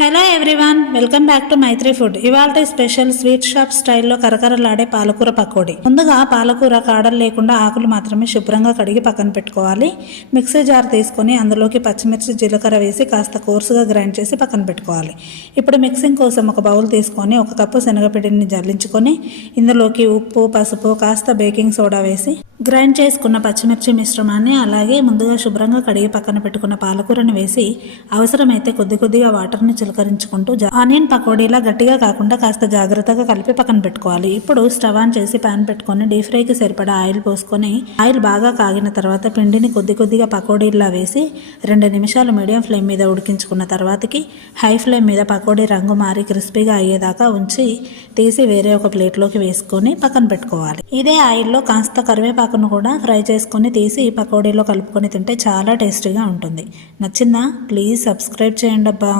Hello everyone, welcome back to Maitri food. ఇవాళ special sweet shop స్టైల్లో కరకరలాడే పాలకూర పకోడీ. ముందుగా పాలకూర కాడలు లేకుండా ఆకులు మాత్రమే శుభ్రంగా కడిగి పక్కన పెట్టుకోవాలి. మిక్సీ జార్ తీసుకొని అందులోకి పచ్చిమిర్చి, జీలకర్ర వేసి కాస్త కోర్సుగా గ్రైండ్ చేసి పక్కన పెట్టుకోవాలి. ఇప్పుడు మిక్సింగ్ కోసం ఒక బౌల్ తీసుకొని 1 కప్పు శనగపిండిని జల్లించుకొని ఇందులోకి ఉప్పు, పసుపు, కాస్త బేకింగ్ సోడా వేసి గ్రైండ్ చేసుకున్న పచ్చిమిర్చి మిశ్రమాన్ని, అలాగే ముందుగా శుభ్రంగా కడిగి పక్కన పెట్టుకున్న పాలకూరను వేసి అవసరమైతే కొద్దిగా వాటర్ని చిలకరించుకుంటూ ఆనియన్ పకోడీలా గట్టిగా కాకుండా కాస్త జాగ్రత్తగా కలిపి పక్కన పెట్టుకోవాలి. ఇప్పుడు స్టవ్ ఆన్ చేసి పాన్ పెట్టుకొని డీప్ ఫ్రైకి సరిపడా ఆయిల్ పోసుకొని ఆయిల్ బాగా కాగిన తర్వాత పిండిని కొద్దిగా పకోడీలా వేసి 2 నిమిషాలు మీడియం ఫ్లేమ్ మీద ఉడికించుకున్న తర్వాతకి హై ఫ్లేమ్ మీద పకోడీ రంగు మారి క్రిస్పీగా అయ్యేదాకా ఉంచి తీసి వేరే ఒక ప్లేట్లోకి వేసుకొని పక్కన పెట్టుకోవాలి. ఇదే ఆయిల్లో కాస్త కరివేపాకును కూడా ఫ్రై చేసుకొని తీసి పకోడీలో కలుపుకొని తింటే చాలా టేస్టీగా ఉంటుంది. నచ్చిందా? ప్లీజ్ సబ్స్క్రైబ్ చేయండి అబ్బా.